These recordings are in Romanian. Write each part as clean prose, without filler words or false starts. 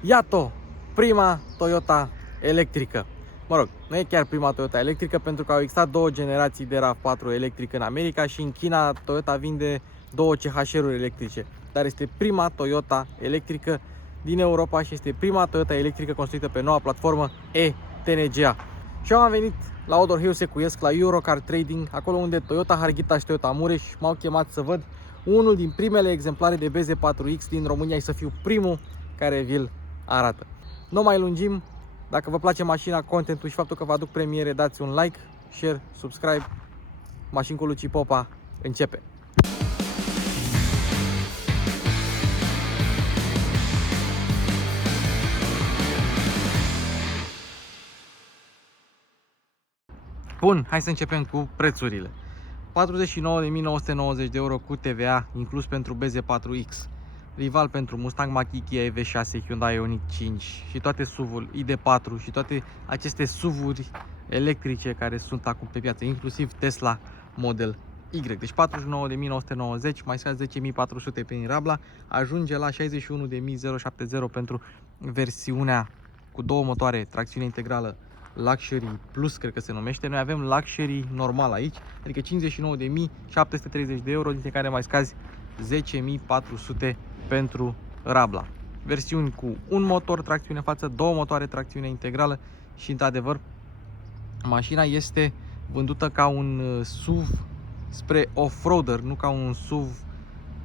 Iată, prima Toyota electrică. Mă rog, nu e chiar prima Toyota electrică, pentru că au existat două generații de RAV4 electric în America și în China Toyota vinde două CHR-uri electrice. Dar este prima Toyota electrică din Europa și este prima Toyota electrică construită pe noua platformă e-TNGA. Și eu am venit la Odor Hill Secuiesc, la Eurocar Trading, acolo unde Toyota Harghita și Toyota Mureș m-au chemat să văd unul din primele exemplare de BZ4X din România și să fiu primul care vi-l arată. Nu mai lungim, dacă vă place mașina, contentul și faptul că vă aduc premiere, dați un like, share, subscribe. Mașini cu Luci Popa începe! Bun, hai să începem cu prețurile. 49.990 de euro cu TVA inclus pentru BZ4X. Rival pentru Mustang Mach-E, Kia EV6, Hyundai Ioniq 5 și toate SUV-uri ID4 și toate aceste SUV-uri electrice care sunt acum pe piață, inclusiv Tesla Model Y. Deci 49.990 mai scazi 10.400 prin Rabla, ajunge la 61.070 pentru versiunea cu două motoare, tracțiune integrală Luxury Plus, cred că se numește. Noi avem Luxury normal aici, adică 59.730 de euro, dintre care mai scazi 10.400 pentru Rabla. Versiuni cu un motor tracțiune față, două motoare tracțiune integrală și, într-adevăr, mașina este vândută ca un SUV spre off-roader, nu ca un SUV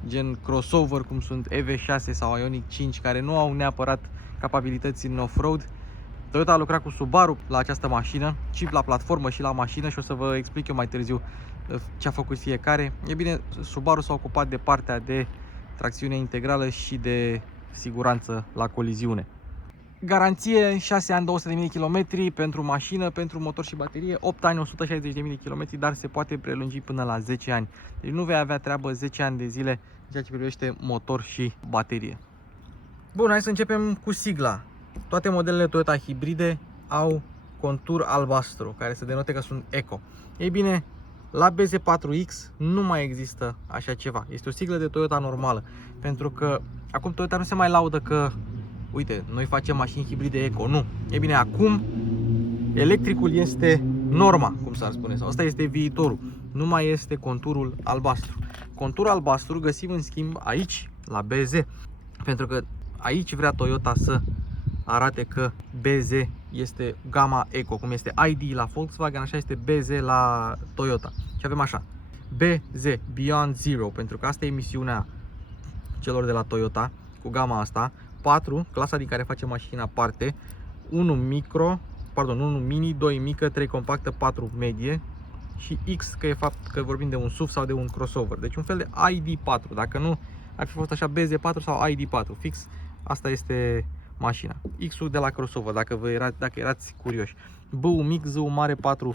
gen crossover cum sunt EV6 sau Ioniq 5, care nu au neapărat capabilități în off-road. Toyota a lucrat cu Subaru la această mașină, și la platformă și la mașină, și o să vă explic eu mai târziu ce a făcut fiecare. E bine, Subaru s-a ocupat de partea de tracțiune integrală și de siguranță la coliziune. Garanție 6 ani 200.000 de km pentru mașină, pentru motor și baterie 8 ani 160.000 de km, dar se poate prelungi până la 10 ani. Deci nu vei avea treabă 10 ani de zile în ceea ce privește motor și baterie. Bun, hai să începem cu sigla. Toate modelele Toyota hibride au contur albastru, care se denote că sunt eco. Ei bine, la BZ4X nu mai există așa ceva. Este o siglă de Toyota normală, pentru că acum Toyota nu se mai laudă că, uite, noi facem mașini hibride eco. Nu. Ei bine, acum electricul este norma, cum s-ar spune, sau asta este viitorul. Nu mai este conturul albastru. Conturul albastru găsim în schimb aici, la BZ, pentru că aici vrea Toyota să arate că BZ este gama eco, cum este ID la Volkswagen, așa este BZ la Toyota. Și avem așa: BZ Beyond Zero, pentru că asta e misiunea celor de la Toyota cu gama asta. 4, clasa din care face mașina parte. 1 mini, 2 mică, 3 compactă, 4 medie și X, că e fapt că vorbim de un SUV sau de un crossover. Deci un fel de ID4, dacă nu ar fi fost așa BZ4 sau ID4, fix asta este mașina. X-ul de la crossover, dacă erați curioși. B-ul mic, Z-ul mare, 4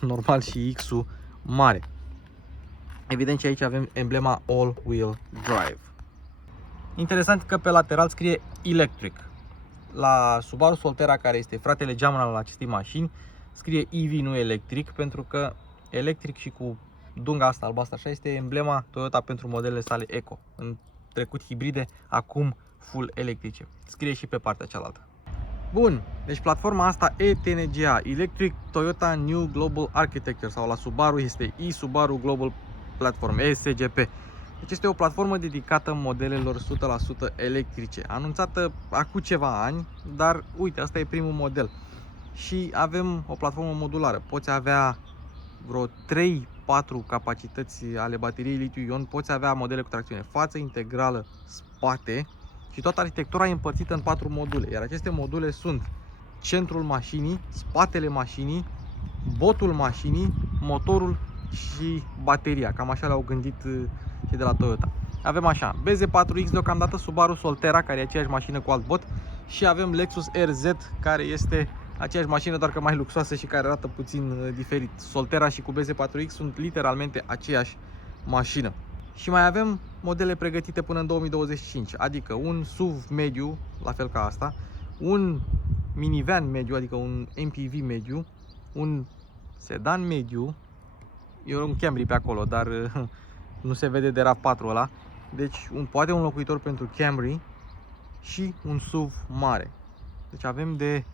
normal și X-ul mare. Evident și aici avem emblema All-Wheel Drive. Interesant că pe lateral scrie Electric. La Subaru Solterra, care este fratele geamăn al acestei mașini, scrie EV, nu electric, pentru că electric și cu dunga asta albastră așa este emblema Toyota pentru modelele sale eco. În trecut hibride, acum full electrice. Scrie și pe partea cealaltă. Bun, deci platforma asta e-TNGA, Electric Toyota New Global Architecture, sau la Subaru este e-Subaru Global Platform, ESGP. Deci este o platformă dedicată modelelor 100% electrice, anunțată acum ceva ani, dar uite, asta e primul model. Și avem o platformă modulară, poți avea vreo 3-4 capacități ale bateriei litiu-ion, poți avea modele cu tracțiune față, integrală, spate, și toată arhitectura e împărțită în 4 module, iar aceste module sunt centrul mașinii, spatele mașinii, botul mașinii, motorul și bateria. Cam așa le-au gândit și de la Toyota. Avem așa, BZ4X deocamdată, Subaru Solterra, care e aceeași mașină cu alt bot, și avem Lexus RZ, care este aceeași mașină, doar că mai luxoasă și care arată puțin diferit. Solterra și cu BZ4X sunt literalmente aceeași mașină. Și mai avem modele pregătite până în 2025, adică un SUV mediu, la fel ca asta, un minivan mediu, adică un MPV mediu, un sedan mediu, e un Camry pe acolo, dar nu se vede de RAV4 ăla, deci poate un locuitor pentru Camry, și un SUV mare. Deci avem de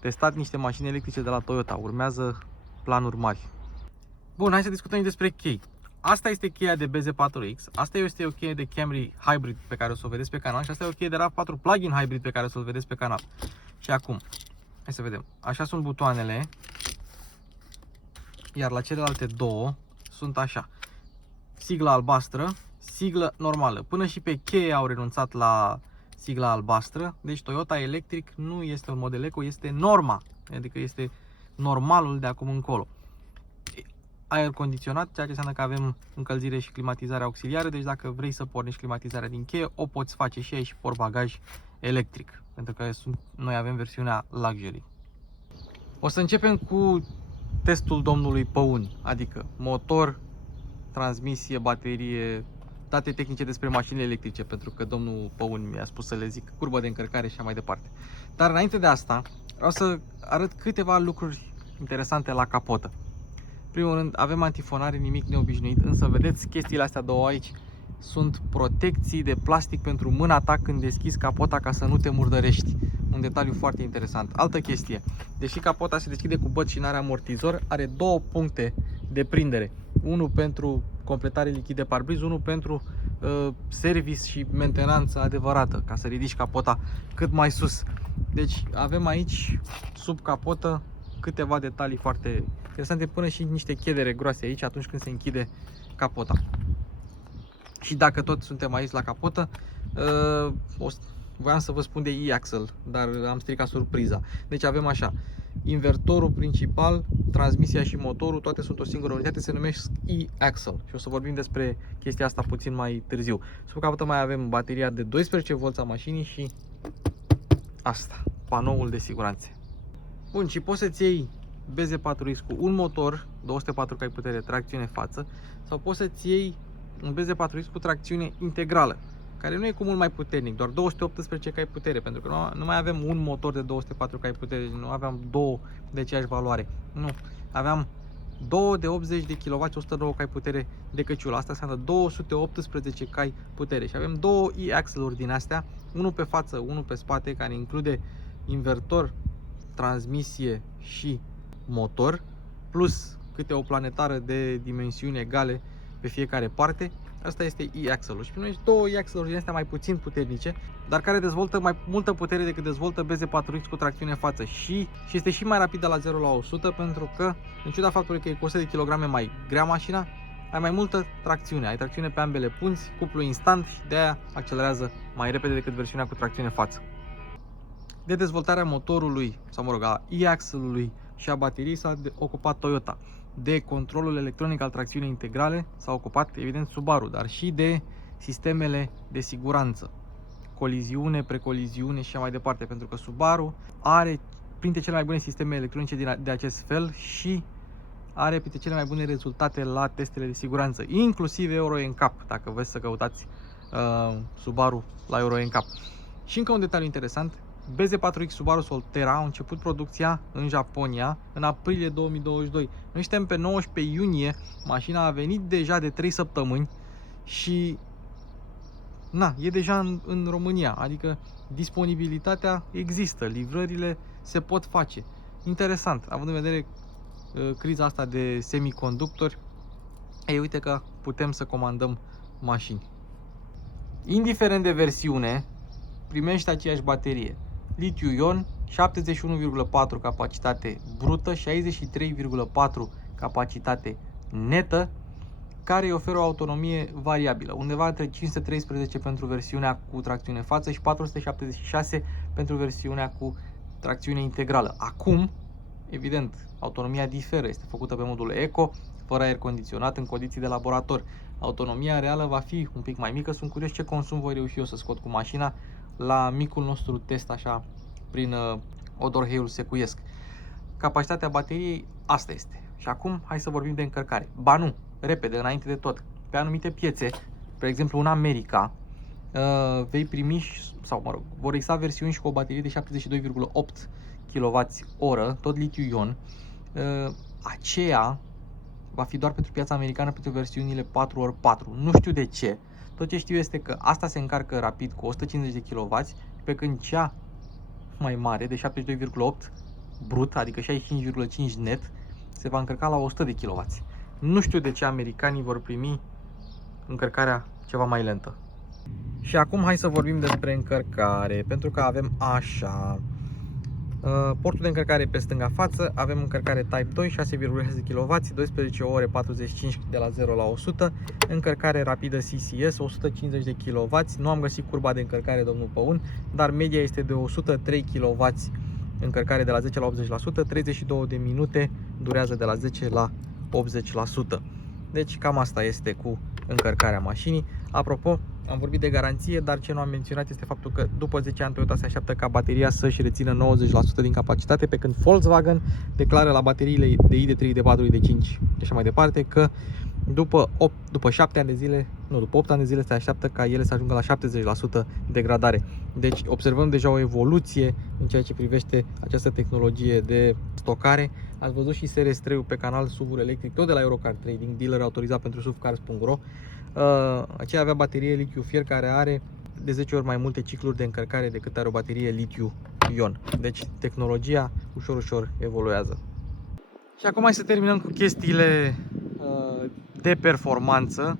testat niște mașini electrice de la Toyota. Urmează planuri mari. Bun, hai să discutăm despre chei. Asta este cheia de BZ4X, asta este o cheie de Camry Hybrid pe care o să o vedeți pe canal și asta e o cheie de RAV4 Plug-in Hybrid pe care o să o vedeți pe canal. Și acum, hai să vedem. Așa sunt butoanele, iar la celelalte două sunt așa. Sigla albastră, siglă normală. Până și pe cheie au renunțat la sigla albastră, deci Toyota Electric nu este un model eco, este norma, adică este normalul de acum încolo. Aer condiționat, ceea ce înseamnă că avem încălzire și climatizare auxiliară, deci dacă vrei să pornești climatizarea din cheie, o poți face și aici și portbagaj electric, pentru că noi avem versiunea Luxury. O să începem cu testul domnului Păun, adică motor, transmisie, baterie, date tehnice despre mașinile electrice, pentru că domnul Păun mi-a spus să le zic, curbă de încărcare și așa mai departe. Dar înainte de asta, vreau să arăt câteva lucruri interesante la capotă. Primul rând, avem antifonare, nimic neobișnuit, însă vedeți chestiile astea două aici sunt protecții de plastic pentru mâna ta când deschizi capota ca să nu te murdărești. Un detaliu foarte interesant. Altă chestie, deși capota se deschide cu băț și nu are amortizor, are două puncte de prindere. Unul pentru completare lichid de parbriz, unul pentru service și mentenanță adevărată, ca să ridici capota cât mai sus. Deci avem aici, sub capotă, câteva detalii foarte interesante, până și niște chedere groase aici atunci când se închide capota. Și dacă tot suntem aici la capotă, voiam să vă spun de e-axle, dar am stricat surpriza. Deci avem așa, invertorul principal, transmisia și motorul, toate sunt o singură unitate, se numesc e-axle și o să vorbim despre chestia asta puțin mai târziu. Sub capotă mai avem bateria de 12V a mașinii și asta, panoul de siguranță. Bun, și poți să-ți iei BZ4X cu un motor, 204 cai putere, tracțiune față, sau poți să-ți iei un BZ4X cu tracțiune integrală, care nu e cu mult mai puternic, doar 218 cai putere, pentru că nu mai avem un motor de 204 cai putere, nu aveam două de aceeași valoare. Nu, aveam două de 80 de kW, 102 cai putere de căciulă. Asta înseamnă 218 cai putere și avem două e-axle-uri din astea, unul pe față, unul pe spate, care include invertor, transmisie și motor, plus câte o planetară de dimensiuni egale pe fiecare parte. Asta este e-axle-ul și primești două e-axle-uri din astea mai puțin puternice, dar care dezvoltă mai multă putere decât dezvoltă BZ4X cu tracțiune față și este și mai rapid de la 0 la 100, pentru că, în ciuda faptului că e cu 100 de kg mai grea mașina, ai mai multă tracțiune, ai tracțiune pe ambele punți, cuplu instant și de aia accelerează mai repede decât versiunea cu tracțiune față. De dezvoltarea motorului, sau mă rog, a e-axle-ului și a bateriei s-a ocupat Toyota. De controlul electronic al tracțiunii integrale s-a ocupat evident Subaru, dar și de sistemele de siguranță, coliziune, precoliziune și așa mai departe, pentru că Subaru are printre cele mai bune sisteme electronice de acest fel și are printre cele mai bune rezultate la testele de siguranță, inclusiv Euro NCAP, dacă vreți să căutați Subaru la Euro NCAP. Și încă un detaliu interesant, BZ4X Subaru Solterra a început producția în Japonia în aprilie 2022. Noi suntem pe 19 iunie, mașina a venit deja de 3 săptămâni și e deja în România, adică disponibilitatea există, livrările se pot face. Interesant, având în vedere criza asta de semiconductori, uite că putem să comandăm mașini. Indiferent de versiune, primești aceeași baterie. Litiu-ion, 71,4 capacitate brută, 63,4 capacitate netă, care îi oferă o autonomie variabilă, undeva între 513 pentru versiunea cu tracțiune față și 476 pentru versiunea cu tracțiune integrală. Acum, evident, autonomia diferă, este făcută pe modul Eco, fără aer condiționat, în condiții de laborator. Autonomia reală va fi un pic mai mică, sunt curios ce consum voi reuși eu să scot cu mașina la micul nostru test așa prin Odorheiul Secuiesc. Capacitatea bateriei asta este. Și acum hai să vorbim de încărcare. Ba nu, repede, înainte de tot. Pe anumite piețe, de exemplu în America, vei primi, sau mă rog, vor exista versiuni și cu o baterie de 72,8 kWh, tot litiu-ion. Aceea va fi doar pentru piața americană, pentru versiunile 4x4. Nu știu de ce. Tot ce știu este că asta se încarcă rapid cu 150 de kW pe când cea mai mare, de 72,8 brut, adică 65,5 net, se va încărca la 100 de kW. Nu știu de ce americanii vor primi încărcarea ceva mai lentă. Și acum hai să vorbim despre încărcare, pentru că avem așa. Portul de încărcare pe stânga față, avem încărcare Type 2, 6,6 kW, 12 ore 45 de la 0 la 100, încărcare rapidă CCS, 150 de kW, nu am găsit curba de încărcare, domnul Păun, dar media este de 103 kW încărcare de la 10 la 80%, 32 de minute durează de la 10 la 80%. Deci cam asta este cu încărcarea mașinii. Apropo, am vorbit de garanție, dar ce nu am menționat este faptul că după 10 ani Toyota se așteaptă ca bateria să-și rețină 90% din capacitate, pe când Volkswagen declară la bateriile de ID3, ID4, ID5 și așa mai departe că după 7 ani de zile, nu, după 8 ani de zile se așteaptă ca ele să ajungă la 70% degradare. Deci observăm deja o evoluție în ceea ce privește această tehnologie de stocare. Ați văzut și SRS3-ul pe canal SUV-uri electric, tot de la Eurocar Trading, dealer autorizat pentru SUVcars.ro. Aceea avea baterie litiu-fier care are de 10 ori mai multe cicluri de încărcare decât are o baterie litiu-ion. Deci tehnologia ușor, ușor evoluează. Și acum hai să terminăm cu chestiile de performanță.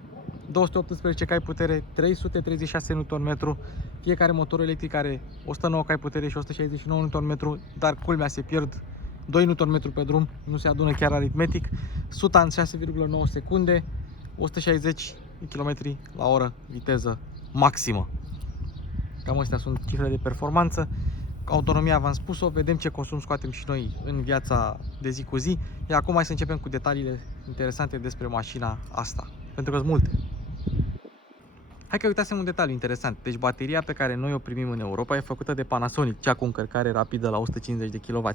218 cai putere, 336 Nm. Fiecare motor electric are 109 cai putere și 169 Nm, dar culmea se pierd 2 Nm pe drum, nu se adună chiar aritmetic. 100 în 6,9 secunde, 160 km la oră viteză maximă. Cam astea sunt cifrele de performanță. Autonomia v-am spus-o, vedem ce consum scoatem și noi în viața de zi cu zi. Iar acum hai să începem cu detaliile interesante despre mașina asta, pentru că sunt multe. Hai că uitați un detaliu interesant. Deci bateria pe care noi o primim în Europa e făcută de Panasonic, cea cu încărcare rapidă la 150 de kW.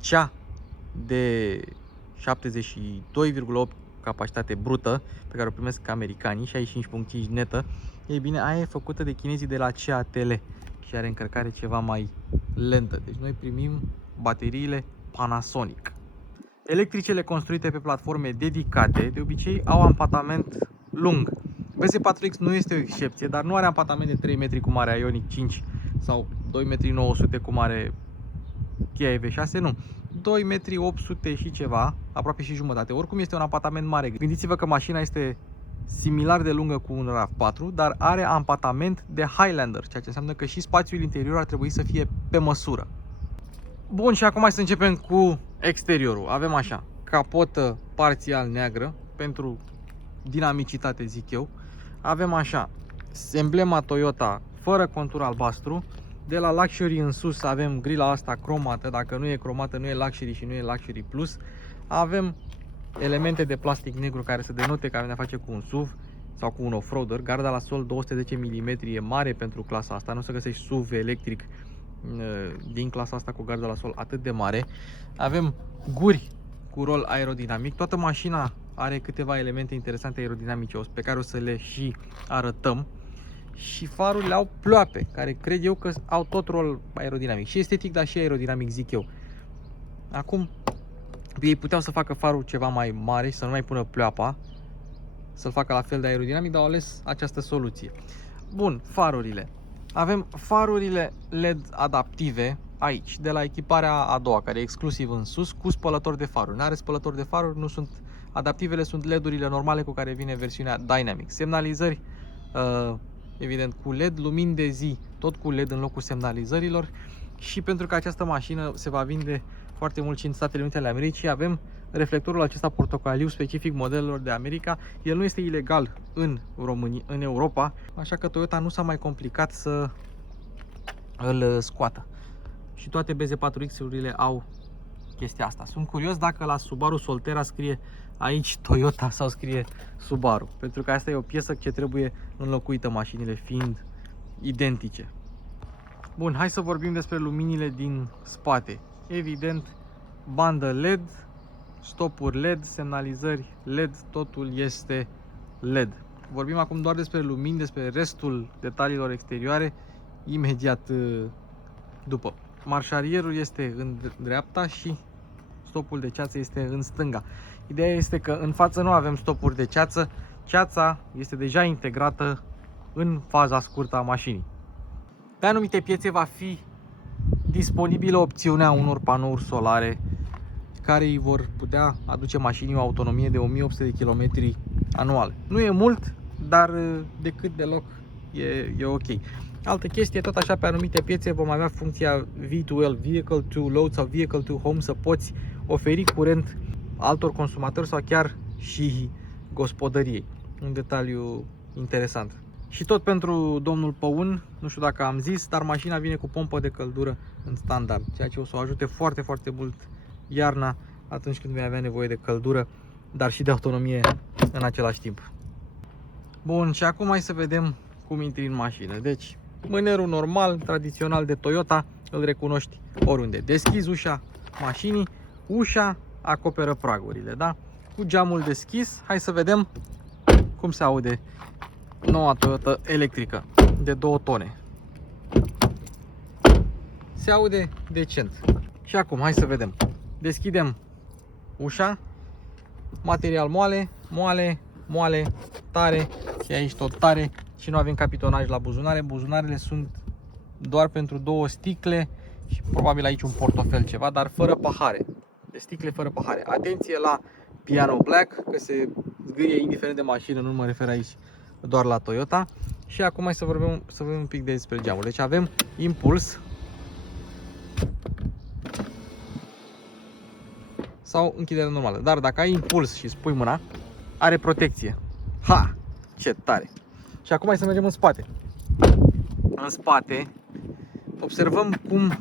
Cea de 72,8 capacitate brută pe care o primesc americanii, 65,5 netă, ei bine, aia e făcută de chinezii de la CATL și are încărcare ceva mai lentă. Deci noi primim bateriile Panasonic. Electricele construite pe platforme dedicate de obicei au ampatament lung. BZ4X nu este o excepție, dar nu are ampatament de 3 metri cum are Ioniq 5 sau 2,9 m cum are Kia EV6, nu. 2,8 m și ceva, aproape și jumătate. Oricum este un ampatament mare. Gândiți-vă că mașina este similar de lungă cu un RAV4, dar are ampatament de Highlander, ceea ce înseamnă că și spațiul interior ar trebui să fie pe măsură. Bun, și acum hai să începem cu exteriorul. Avem așa, capotă parțial neagră pentru dinamicitate, zic eu. Avem așa, emblema Toyota fără contur albastru. De la Luxury în sus avem grila asta cromată, dacă nu e cromată nu e Luxury și nu e Luxury Plus. Avem elemente de plastic negru care să denote că avem de-a face cu un SUV sau cu un off-roader. Garda la sol 210 mm e mare pentru clasa asta, nu o să găsești SUV electric din clasa asta cu gardă la sol atât de mare. Avem guri cu rol aerodinamic. Toată mașina are câteva elemente interesante aerodinamice pe care o să le și arătăm. Și farurile au ploape, care cred eu că au tot rol aerodinamic. Și estetic, dar și aerodinamic, zic eu. Acum, ei puteau să facă farul ceva mai mare și să nu mai pună ploapa, să-l facă la fel de aerodinamic, dar au ales această soluție. Bun, farurile. Avem farurile LED adaptive aici, de la echiparea a doua, care e exclusiv în sus, cu spălător de faruri. Nu are spălător de faruri, nu sunt adaptivele, sunt LED-urile normale cu care vine versiunea Dynamic. Semnalizări, evident, cu LED, lumini de zi, tot cu LED în locul semnalizărilor. Și pentru că această mașină se va vinde foarte mult și în Statele Unite ale Americii, avem reflectorul acesta portocaliu specific modelelor de America. El nu este ilegal în România, în Europa, așa că Toyota nu s-a mai complicat să îl scoată. Și toate BZ4X-urile au chestia asta. Sunt curios dacă la Subaru Solterra scrie aici Toyota sau scrie Subaru, pentru că asta e o piesă ce trebuie înlocuită, mașinile fiind identice. Bun, hai să vorbim despre luminile din spate. Evident, bandă LED, stopuri LED, semnalizări LED, totul este LED. Vorbim acum doar despre lumini, despre restul detaliilor exterioare imediat după. Marșarierul este în dreapta și stopul de ceață este în stânga. Ideea este că în față nu avem stopuri de ceață, ceața este deja integrată în faza scurtă a mașinii. Pe anumite piețe va fi disponibilă opțiunea unor panouri solare care îi vor putea aduce mașinii o autonomie de 1800 de km anual. Nu e mult, dar decât deloc e ok. Altă chestie, tot așa pe anumite piețe vom avea funcția V2L, Vehicle to Load sau Vehicle to Home, să poți oferi curent altor consumatori sau chiar și gospodăriei. Un detaliu interesant. Și tot pentru domnul Păun, nu știu dacă am zis, dar mașina vine cu pompă de căldură în standard, ceea ce o să o ajute foarte, foarte mult iarna, atunci când vei avea nevoie de căldură, dar și de autonomie în același timp. Bun, și acum hai să vedem cum intri în mașină. Deci, mânerul normal, tradițional de Toyota, îl recunoști oriunde. Deschizi ușa mașinii, ușa acoperă pragurile, da? Cu geamul deschis, hai să vedem cum se aude noua Toyota electrică de 2 tone. Se aude decent. Și acum, hai să vedem. Deschidem ușa, material moale, moale, moale, tare, și aici tot tare, și nu avem capitonaj la buzunare. Buzunarele sunt doar pentru 2 sticle și probabil aici un portofel ceva, dar fără pahare. De sticle fără pahare. Atenție la Piano Black, că se zgârie indiferent de mașină, nu mă refer aici doar la Toyota. Și acum hai să vorbim un pic despre geamul. Deci avem impuls sau închidere normală. Dar dacă ai impuls și spui mâna, are protecție. Ha! Ce tare! Și acum hai să mergem în spate. În spate observăm cum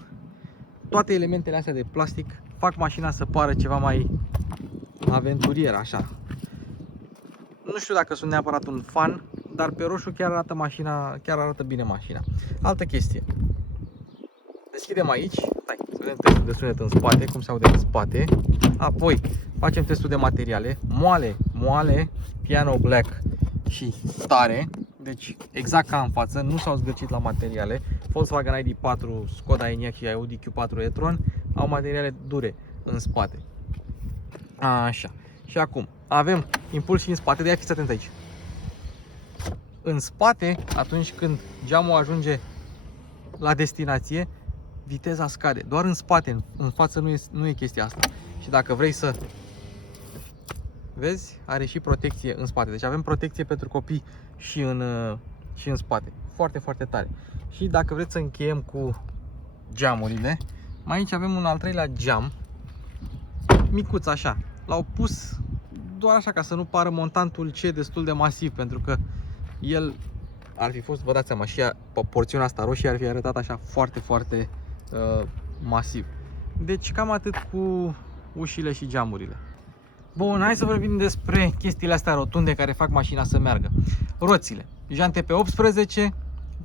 toate elementele astea de plastic fac mașina să pară ceva mai aventurieră, așa. Nu știu dacă sunt neapărat un fan, dar pe roșu chiar arată bine mașina. Altă chestie. Deschidem aici, stai, să vedem testul de sunet în spate, cum se aude în spate. Apoi facem testul de materiale, moale, moale, Piano Black și tare. Deci exact ca în față, nu s-au zgârcit la materiale. Volkswagen ID4, Skoda Enyaq și Audi Q4 e-tron au materiale dure în spate. Așa. Și acum avem impuls și în spate, de-aia fiți atent aici. În spate, atunci când geamul ajunge la destinație, viteza scade. Doar în spate, în față nu e chestia asta. Și dacă vrei să vezi, are și protecție în spate. Deci avem protecție pentru copii și în spate. Foarte, foarte tare. Și dacă vreți să încheiem cu geamurile, mai aici avem un al treilea geam, micuț așa. L-au pus doar așa ca să nu pară montantul C destul de masiv, pentru că el ar fi fost, vă dați seama, și porțiunea asta roșie ar fi arătat așa foarte, foarte masiv. Deci cam atât cu ușile și geamurile. Bun, hai să vorbim despre chestiile astea rotunde care fac mașina să meargă. Roțile, jante pe 18,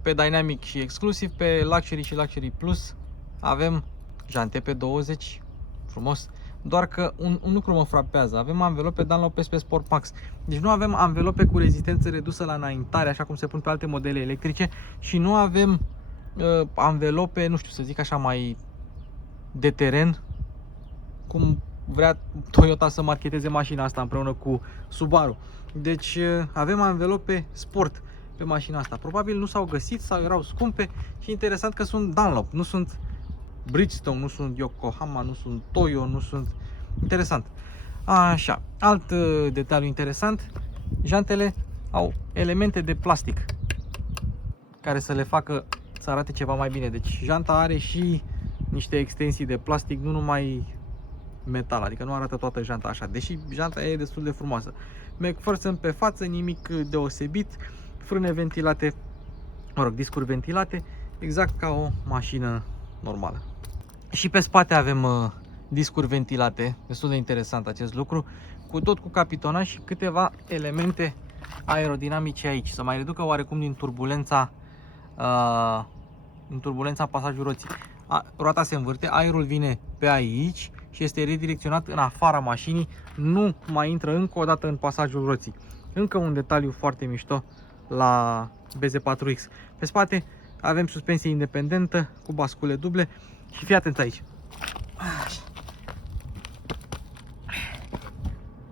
pe Dynamic și exclusiv, pe Luxury și Luxury Plus avem jante pe 20, frumos. Doar că un lucru mă frapează, avem anvelope Dunlop SP Sport Max. Deci nu avem anvelope cu rezistență redusă la înaintare, așa cum se pun pe alte modele electrice, și nu avem anvelope, nu știu să zic așa, mai de teren, cum vrea Toyota să marketeze mașina asta împreună cu Subaru. Deci avem anvelope sport pe mașina asta. Probabil nu s-au găsit sau erau scumpe, și interesant că sunt Dunlop, nu sunt Bridgestone, nu sunt Yokohama, nu sunt Toyo, nu sunt... Interesant. Așa, alt detaliu interesant, jantele au elemente de plastic care să le facă să arate ceva mai bine. Deci janta are și niște extensii de plastic, nu numai metal, adică nu arată toată janta așa, deși janta e destul de frumoasă. McPherson pe față, nimic deosebit, frâne ventilate, mă rog, discuri ventilate, exact ca o mașină normală. Și pe spate avem discuri ventilate, destul de interesant acest lucru, cu capitonaj și câteva elemente aerodinamice aici, să mai reducă oarecum din turbulența pasajului roții. Roata se învârte, aerul vine pe aici și este redirecționat în afara mașinii, nu mai intră încă o dată în pasajul roții. Încă un detaliu foarte mișto la BZ4X. Pe spate avem suspensie independentă cu bascule duble și fii atent aici.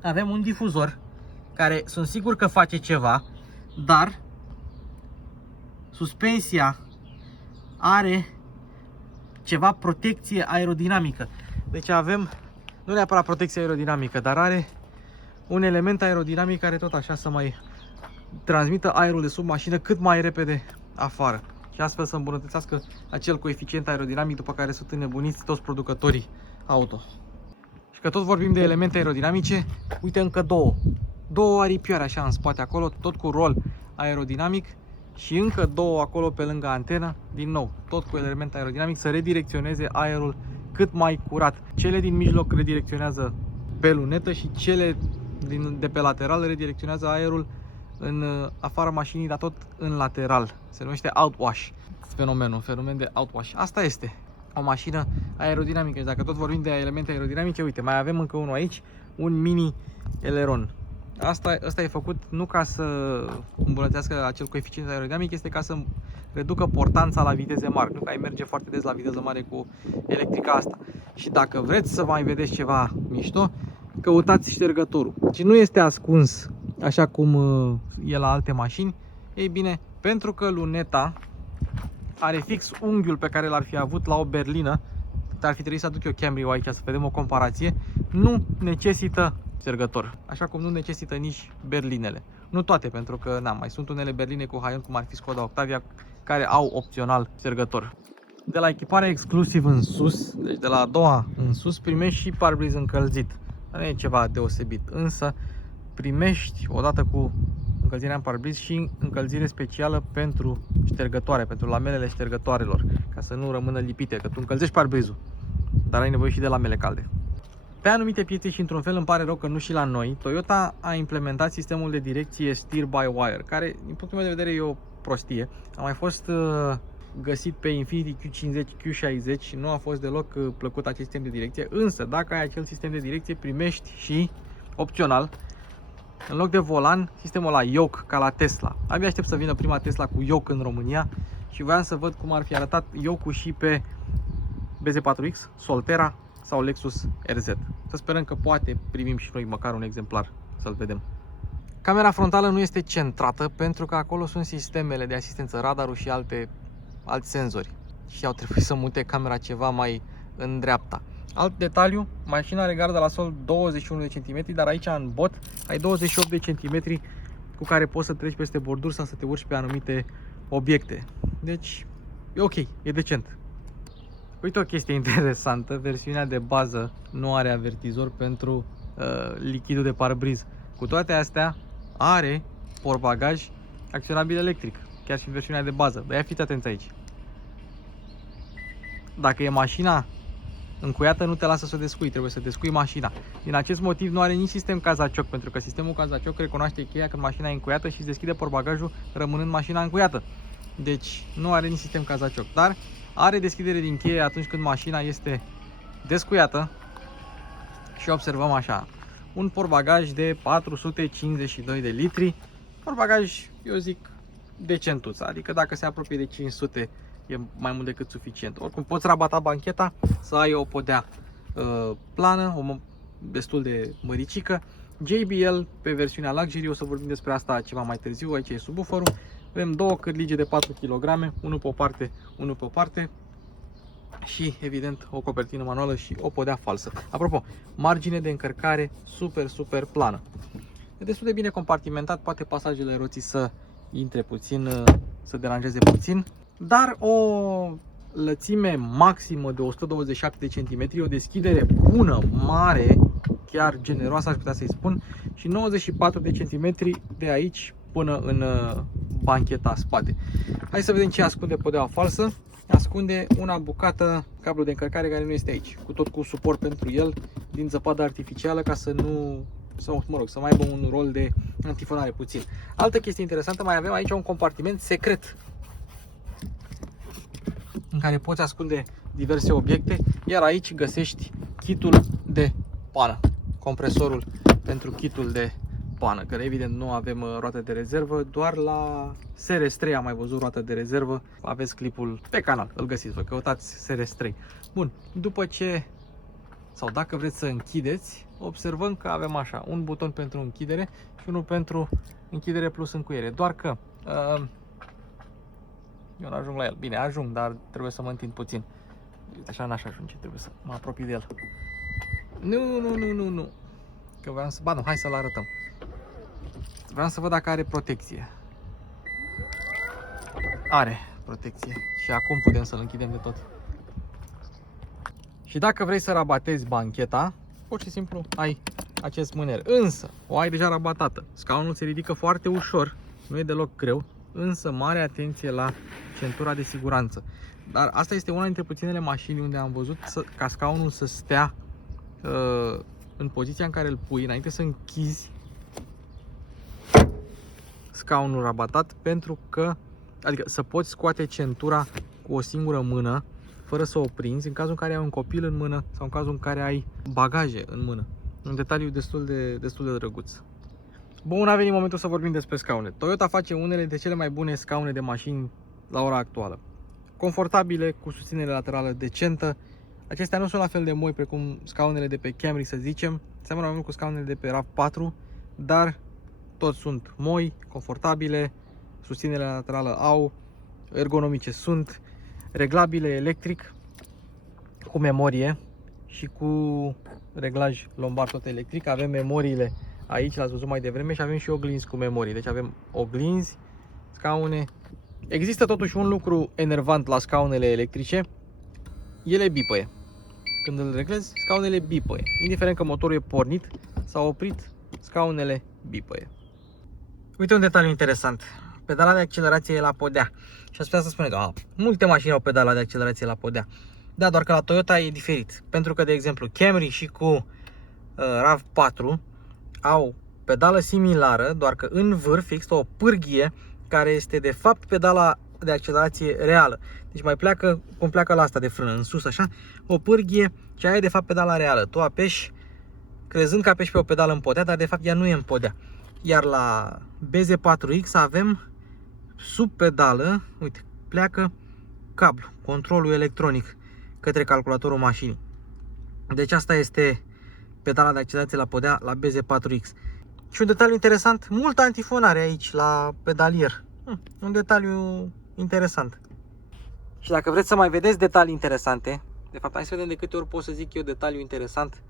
Avem un difuzor care sunt sigur că face ceva, dar suspensia are ceva protecție aerodinamică. Deci avem, nu neapărat protecție aerodinamică, dar are un element aerodinamic care tot așa să mai transmită aerul de sub mașină cât mai repede afară. Și astfel să îmbunătățească acel coeficient aerodinamic după care sunt înnebuniți toți producătorii auto. Și că tot vorbim de elemente aerodinamice, uite încă două aripioare așa în spate acolo, tot cu rol aerodinamic și încă două acolo pe lângă antenă, din nou, tot cu element aerodinamic să redirecționeze aerul cât mai curat. Cele din mijloc redirecționează pe lunetă și cele de pe lateral redirecționează aerul în afara mașinii, dar tot în lateral. Se numește outwash fenomen de outwash. Asta este o mașină aerodinamică. Și dacă tot vorbim de elemente aerodinamice, uite, mai avem încă unul aici, un mini eleron. Asta e făcut nu ca să îmbunătățească acel coeficient aerodinamic, este ca să reducă portanța la viteze mari. Nu că ai merge foarte des la viteză mare cu electrica asta. Și dacă vreți să mai vedeți ceva mișto, căutați ștergătorul. Și nu este ascuns așa cum e la alte mașini. Ei bine, pentru că luneta are fix unghiul pe care l-ar fi avut la o berlină, ar fi trebuit să aduc eu Camry-ul aici să vedem o comparație, nu necesită ștergător, așa cum nu necesită nici berlinele. Nu toate, pentru că mai sunt unele berline cu high-end, cum ar fi Skoda Octavia, care au opțional ștergător. De la echiparea exclusiv în sus, deci de la a doua în sus, primești și parbriz încălzit. Nu e ceva deosebit, însă primești odată cu încălzirea în parbriz și încălzire specială pentru ștergătoare, pentru lamelele ștergătoarelor, ca să nu rămână lipite, că tu încălzești parbrizul, dar ai nevoie și de lamele calde. Pe anumite piețe și într-un fel îmi pare rău că nu și la noi, Toyota a implementat sistemul de direcție steer-by-wire, care din punctul meu de vedere e o prostie. A mai fost găsit pe Infiniti Q50, Q60 și nu a fost deloc plăcut acest sistem de direcție, însă dacă ai acel sistem de direcție primești și opțional, în loc de volan, sistemul la yoke, ca la Tesla. Abia aștept să vină prima Tesla cu yoke în România și voiam să văd cum ar fi arătat yoke-ul și pe BZ4X, Solterra sau Lexus RZ. Să sperăm că poate primim și noi măcar un exemplar să-l vedem. Camera frontală nu este centrată pentru că acolo sunt sistemele de asistență, radarul și alți senzori. Și au trebuit să mute camera ceva mai în dreapta. Alt detaliu, mașina are gardă la sol 21 de cm, dar aici în bot ai 28 de cm cu care poți să treci peste borduri sau să te urci pe anumite obiecte. Deci e ok, e decent. Uite o chestie interesantă, versiunea de bază nu are avertizor pentru lichidul de parbriz. Cu toate astea are portbagaj acționabil electric, chiar și în versiunea de bază. De-aia fiți atenți aici. Dacă e mașina încuiată, nu te lasă să o descui, trebuie să descui mașina. Din acest motiv nu are nici sistem cazacioc, pentru că sistemul cazacioc recunoaște cheia când mașina e încuiată și îți deschide portbagajul rămânând mașina încuiată. Deci nu are nici sistem cazacioc, dar are deschidere din cheie atunci când mașina este descuiată. Și observăm așa, un portbagaj de 452 de litri, portbagaj, eu zic, decentuț, adică dacă se apropie de 500 e mai mult decât suficient. Oricum poți rabata bancheta să ai o podea plană, destul de măricică. JBL pe versiunea Luxury, o să vorbim despre asta ceva mai târziu, aici e subwooferul. Avem două cârlige de 4 kg, unul pe o parte, unul pe o parte și evident o copertină manuală și o podea falsă. Apropo, margine de încărcare super plană. E destul de bine compartimentat, poate pasajele roții să intre puțin, să deranjeze puțin, dar o lățime maximă de 127 de cm, o deschidere bună, mare, chiar generoasă aș putea să-i spun, și 94 de cm de aici până în bancheta spate. Hai să vedem ce ascunde podeaua falsă. Ascunde una bucată cablu de încărcare care nu este aici, cu suport pentru el din zăpadă artificială, ca să nu, să mai aibă un rol de antifonare puțin. Altă chestie interesantă, mai avem aici un compartiment secret în care poți ascunde diverse obiecte, iar aici găsești kitul de pană, compresorul pentru kitul de pană, că evident nu avem roată de rezervă, doar la SRS3 am mai văzut roată de rezervă. Aveți clipul pe canal, îl găsiți, vă căutați SRS3. Bun, după ce, sau dacă vreți să închideți, observăm că avem așa, un buton pentru închidere și unul pentru închidere plus încuiere, doar că Eu nu ajung la el. Bine, ajung, dar trebuie să mă întind puțin. Așa n-aș ajunge, trebuie să mă apropii de el. Nu. Că vreau să... Ba nu, hai să-l arătăm. Vreau să văd dacă are protecție. Are protecție. Și acum putem să-l închidem de tot. Și dacă vrei să rabatezi bancheta, pur și simplu ai acest mâner. Însă, o ai deja rabatată. Scaunul se ridică foarte ușor, nu e deloc greu, însă mare atenție la centura de siguranță. Dar asta este una dintre puținele mașini unde am văzut ca scaunul să stea în poziția în care îl pui, înainte să închizi scaunul rabatat, pentru că, adică să poți scoate centura cu o singură mână, fără să o prinzi, în cazul în care ai un copil în mână sau în cazul în care ai bagaje în mână. Un detaliu destul de drăguț. Bun, a venit momentul să vorbim despre scaune. Toyota face unele dintre cele mai bune scaune de mașini la ora actuală. Confortabile, cu susținere laterală decentă. Acestea nu sunt la fel de moi precum scaunele de pe Camry, să zicem. Seamănă mai mult cu scaunele de pe RAV4, dar tot sunt moi, confortabile, susținere laterală au, ergonomice sunt, reglabile electric, cu memorie și cu reglaj lombar tot electric. Avem memoriile aici, l-ați văzut mai devreme, și avem și oglinzi cu memorie. Deci avem oglinzi, scaune. Există totuși un lucru enervant la scaunele electrice. Ele bipăie. Când îl reglezi, scaunele bipăie. Indiferent că motorul e pornit sau oprit, scaunele bipăie. Uite un detaliu interesant. Pedala de accelerație e la podea. Și ați putea să spuneți, multe mașini au pedala de accelerație la podea. Da, doar că la Toyota e diferit. Pentru că, de exemplu, Camry și cu RAV4 au pedală similară, doar că în vârf există o pârghie care este de fapt pedala de accelerație reală. Deci mai pleacă, cum pleacă la asta de frână, în sus așa, o pârghie, și aia e de fapt pedala reală. Tu apeși, crezând că apeși pe o pedală în podea, dar de fapt ea nu e în podea. Iar la BZ4X avem sub pedală, uite, pleacă cablu, controlul electronic către calculatorul mașinii. Deci asta este pedala de accelerație la podea la BZ4X. Și un detaliu interesant, multă antifonare aici la pedalier. Un detaliu interesant. Și dacă vreți să mai vedeți detalii interesante, de fapt hai să vedem de câte ori pot să zic eu detaliu interesant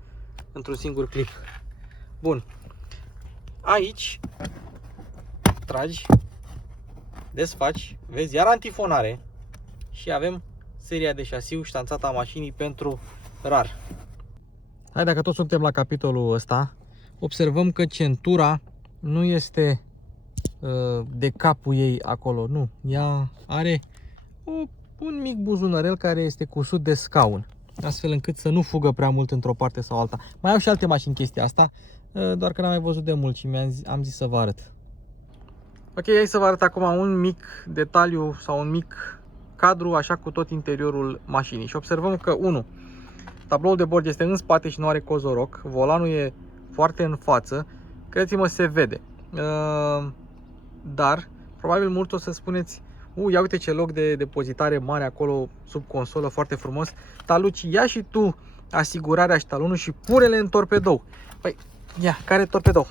într-un singur clip. Bun. Aici tragi, desfaci, vezi, iar antifonare, și avem seria de șasiu ștanțată a mașinii pentru RAR. Hai, dacă tot suntem la capitolul ăsta, observăm că centura nu este de capul ei acolo, nu. Ea are un mic buzunărel care este cusut de scaun, astfel încât să nu fugă prea mult într-o parte sau alta. Mai au și alte mașini chestia asta, doar că n-am mai văzut de mult și am zis să vă arăt. Ok, hai să vă arăt acum un mic detaliu sau un mic cadru așa cu tot interiorul mașinii. Și observăm că 1. Tabloul de bord este în spate și nu are cozoroc. Volanul e foarte în față. Credeți-mă, se vede. Dar probabil mulți o să spuneți: ia uite ce loc de depozitare mare acolo sub consolă, foarte frumos. Taluci, ia și tu asigurarea și talonul și pune-le în torpedou. Păi, ia, care torpedou?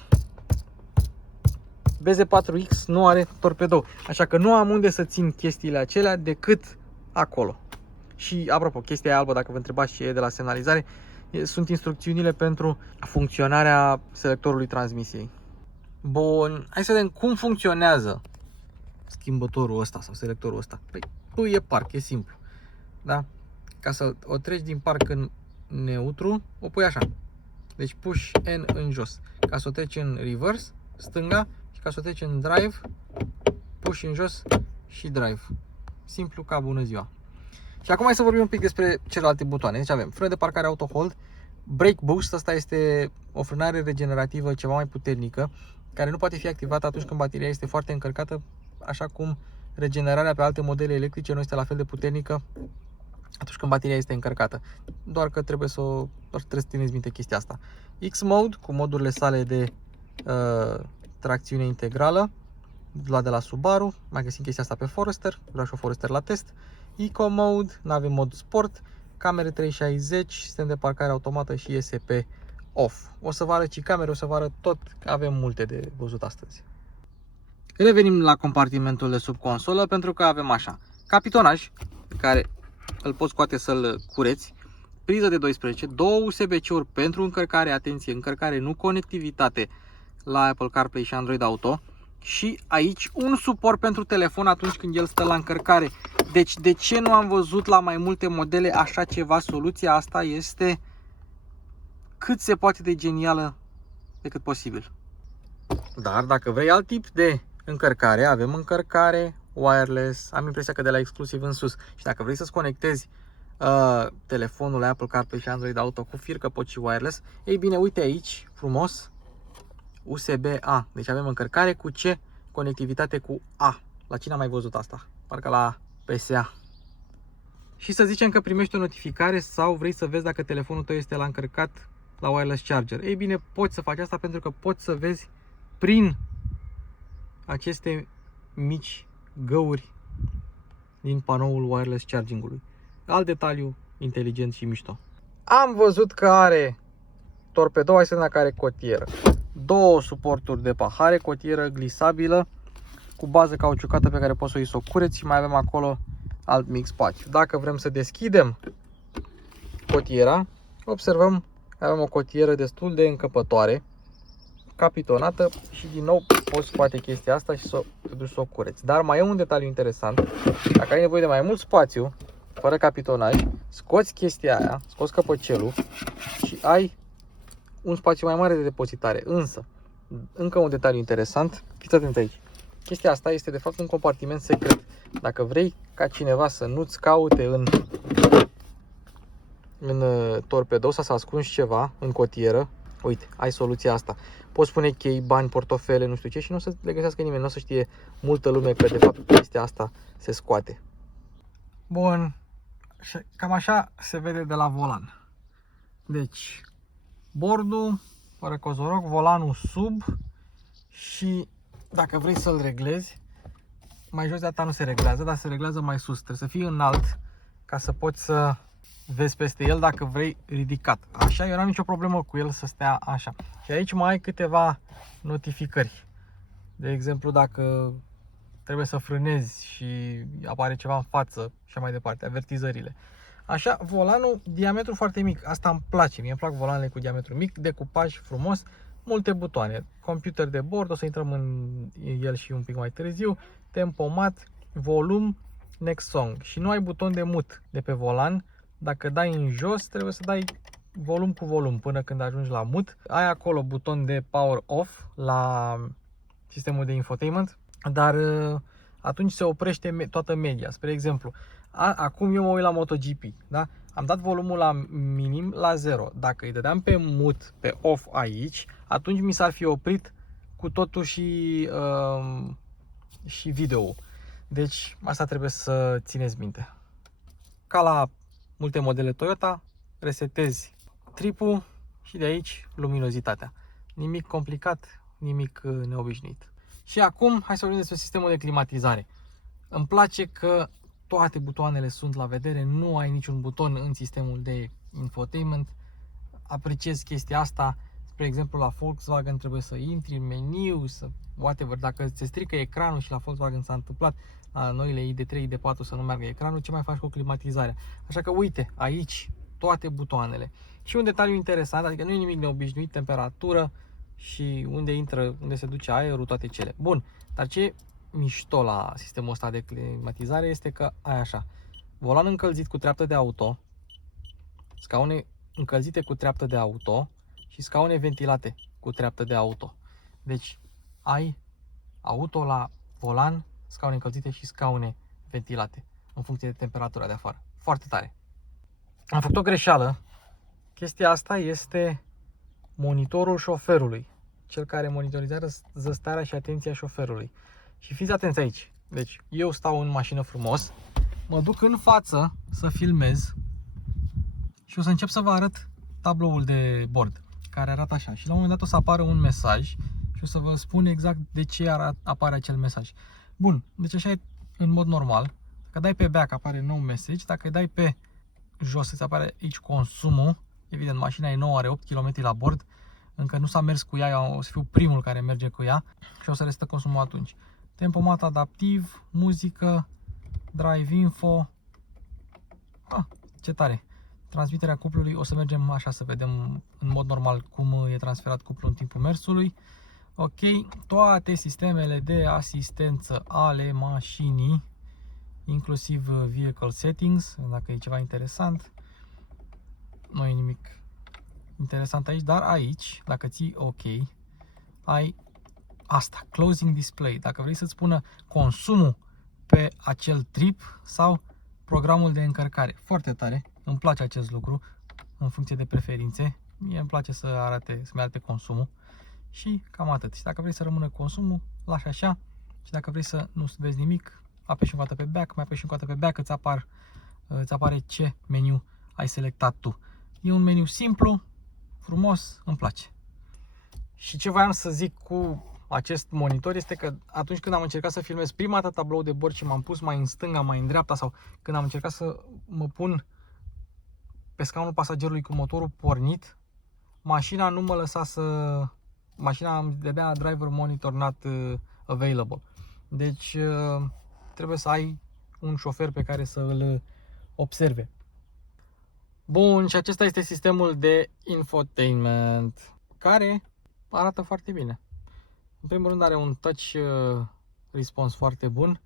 BZ4X nu are torpedou, așa că nu am unde să țin chestiile acelea decât acolo. Și apropo, chestia albă, dacă vă întrebați ce e de la semnalizare, sunt instrucțiunile pentru funcționarea selectorului transmisiei. Bun, hai să vedem cum funcționează schimbătorul ăsta sau selectorul ăsta. Păi e parc, e simplu. Da? Ca să o treci din parc în neutru, o pui așa. Deci push N în jos. Ca să o treci în reverse, stânga, și ca să o treci în drive, push în jos și drive. Simplu ca bună ziua. Și acum hai să vorbim un pic despre celelalte butoane. Deci avem frână de parcare auto hold, brake boost, asta este o frânare regenerativă ceva mai puternică, care nu poate fi activată atunci când bateria este foarte încărcată, așa cum regenerarea pe alte modele electrice nu este la fel de puternică atunci când bateria este încărcată. Doar că trebuie să țineți minte chestia asta. X-Mode, cu modurile sale de tracțiune integrală, luat de la Subaru. Mai găsim chestia asta pe Forester, vreau și o Forester la test. Eco Mode, n-avem mod sport, camere 360, sistem de parcare automată și ESP off. O să vă arăt și camere, o să vă arăt tot, că avem multe de văzut astăzi. Revenim la compartimentul de sub consolă, pentru că avem așa: capitonaj care îl poți scoate să-l cureți, priză de 12, două USB-C-uri pentru încărcare, atenție, încărcare, nu conectivitate la Apple CarPlay și Android Auto, și aici un suport pentru telefon atunci când el stă la încărcare. Deci de ce nu am văzut la mai multe modele așa ceva? Soluția asta este cât se poate de genială decât posibil. Dar dacă vrei alt tip de încărcare, avem încărcare wireless, am impresia că de la exclusiv în sus. Și dacă vrei să-ți conectezi telefonul Apple CarPlay și Android Auto cu fir, că poți și wireless, ei bine, uite aici, frumos, USB-A. Deci avem încărcare cu C, conectivitate cu A. La cine am mai văzut asta? Parcă la PSA. Și să zicem că primești o notificare sau vrei să vezi dacă telefonul tău este la încărcat la wireless charger. Ei bine, poți să faci asta pentru că poți să vezi prin aceste mici găuri din panoul wireless charging-ului. Alt detaliu inteligent și mișto. Am văzut că are torpedo, hai să vedem dacă are cotieră. Două suporturi de pahare, cotieră glisabilă cu bază cauciucată pe care poți să o cureți și mai avem acolo alt mic spațiu. Dacă vrem să deschidem cotiera, observăm că avem o cotieră destul de încăpătoare, capitonată și din nou poți scoate chestia asta și să o cureți. Dar mai e un detaliu interesant. Dacă ai nevoie de mai mult spațiu, fără capitonaj, scoți chestia aia, scoți căpăcelul și ai un spațiu mai mare de depozitare. Însă, încă un detaliu interesant, fiți atenți aici. Chestia asta este de fapt un compartiment secret. Dacă vrei ca cineva să nu-ți caute în torpedou sau să ascunzi ceva în cotieră, uite, ai soluția asta. Poți pune chei, bani, portofele, nu știu ce, și nu o să le găsească nimeni, nu o să știe multă lume că de fapt chestia asta se scoate. Bun, cam așa se vede de la volan. Deci, bordul fără cozoroc, volanul sub și dacă vrei să-l reglezi, mai jos de atât nu se reglează, dar se reglează mai sus. Trebuie să fie înalt ca să poți să vezi peste el dacă vrei ridicat. Așa, eu n-am nicio problemă cu el să stea așa. Și aici mai ai câteva notificări. De exemplu, dacă trebuie să frânezi și apare ceva în față și mai departe, avertizările. Așa, volanul, diametru foarte mic, asta îmi place, mie îmi plac volanele cu diametru mic, decupaj frumos, multe butoane, computer de bord, o să intrăm în el și un pic mai târziu, tempomat, volum, next song, și nu ai buton de mut de pe volan. Dacă dai în jos, trebuie să dai volum cu volum până când ajungi la mut. Ai acolo buton de power off la sistemul de infotainment, dar atunci se oprește toată media. Spre exemplu, acum eu mă uit la MotoGP, da? Am dat volumul la minim, la 0. Dacă îi dădeam pe mut, pe off aici, atunci mi s-ar fi oprit cu totul și video. Deci asta trebuie să țineți minte. Ca la multe modele Toyota, resetezi tripul și de aici luminozitatea. Nimic complicat, nimic neobișnuit. Și acum hai să vorbim despre sistemul de climatizare. Îmi place că toate butoanele sunt la vedere, nu ai niciun buton în sistemul de infotainment. Apreciez chestia asta. Spre exemplu, la Volkswagen trebuie să intri în meniu, whatever. Dacă se strică ecranul, și la Volkswagen s-a întâmplat, la noile ID3, ID4 să nu meargă ecranul, ce mai faci cu climatizarea? Așa că uite, aici toate butoanele. Și un detaliu interesant, adică nu e nimic neobișnuit, temperatură și unde intră, unde se duce aerul, toate cele. Bun, dar ce e mișto la sistemul ăsta de climatizare este că ai așa: volan încălzit cu treaptă de auto, scaune încălzite cu treaptă de auto și scaune ventilate cu treaptă de auto. Deci ai auto la volan, scaune încălzite și scaune ventilate în funcție de temperatura de afară. Foarte tare. Am făcut o greșeală. Chestia asta este monitorul șoferului, cel care monitorizează starea și atenția șoferului. Și fiți atenți aici. Deci eu stau în mașină frumos, mă duc în față să filmez și o să încep să vă arăt tabloul de bord, care arată așa. Și la un moment dat o să apară un mesaj și o să vă spun exact de ce apare acel mesaj. Bun, deci așa e în mod normal. Dacă dai pe back apare no message, dacă dai pe jos îți apare aici consumul. Evident, mașina e nouă, are 8 km la bord, încă nu s-a mers cu ea, eu o să fiu primul care merge cu ea și o să restă consumul atunci. Tempomat adaptiv, muzică, drive info. Ce tare! Transmiterea cuplului, o să mergem așa să vedem în mod normal cum e transferat cuplul în timpul mersului. Ok, toate sistemele de asistență ale mașinii, inclusiv vehicle settings, dacă e ceva interesant. Nu e nimic interesant aici, dar aici, dacă ții ok, ai asta, closing display. Dacă vrei să-ți spună consumul pe acel trip sau programul de încărcare. Foarte tare, îmi place acest lucru în funcție de preferințe. Mie îmi place să-mi arate consumul și cam atât. Și dacă vrei să rămână consumul, lași așa. Și dacă vrei să nu vezi nimic, apeși încă o dată pe back, mai apeși încă o dată pe back, îți apare ce meniu ai selectat tu. E un meniu simplu, frumos, îmi place. Și ce voiam să zic cu acest monitor este că atunci când am încercat să filmez prima dată tablou de bord și m-am pus mai în stânga, mai în dreapta, sau când am încercat să mă pun pe scaunul pasagerului cu motorul pornit, mașina nu mă lăsa mașina îmi dădea driver monitor not available. Deci trebuie să ai un șofer pe care să îl observe. Bun, și acesta este sistemul de infotainment, care arată foarte bine. În primul rând are un touch response foarte bun,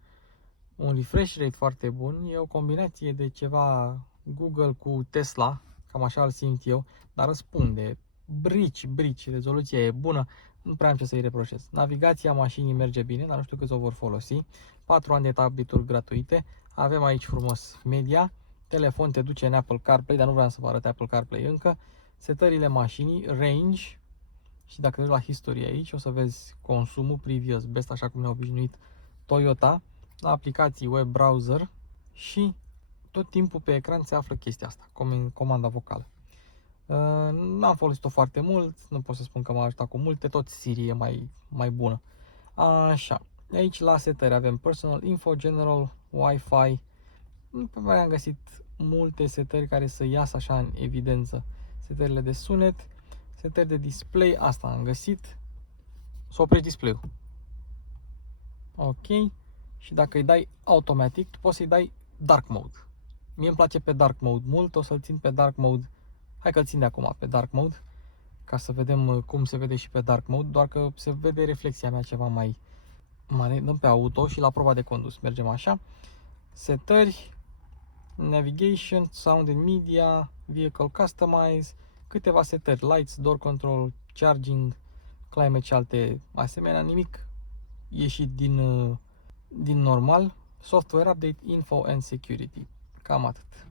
un refresh rate foarte bun, e o combinație de ceva Google cu Tesla, cam așa îl simt eu, dar răspunde, brici, rezoluția e bună, nu prea am ce să-i reproșez. Navigația mașinii merge bine, dar nu știu câți o vor folosi, 4 ani de tableturi gratuite, avem aici frumos media, telefon te duce în Apple CarPlay, dar nu vreau să vă arăt Apple CarPlay încă, setările mașinii, range, și dacă te duci la history aici, o să vezi consumul, previous, best, așa cum ne-a obișnuit Toyota, la aplicații web browser și tot timpul pe ecran se află chestia asta, comanda vocală. N-am folosit-o foarte mult, nu pot să spun că m-a ajutat cu multe, tot Siri e mai bună. Așa, aici la setări avem Personal Info, General, Wi-Fi, nu prea am găsit multe setări care să iasă așa în evidență. Setările de sunet, setări de display, asta am găsit, să oprești display-ul. Ok, și dacă îi dai automatic, tu poți să-i dai dark mode. Mie îmi place pe dark mode mult, o să-l țin pe dark mode. Hai că-l țin de acum pe dark mode, ca să vedem cum se vede și pe dark mode, doar că se vede reflexia mea ceva mai mare. Dăm pe auto și la proba de condus mergem așa. Setări, navigation, sound and media, vehicle customize, câteva setări, lights, door control, charging, climate și alte asemenea, nimic ieșit din normal. Software update, info and security, cam atât.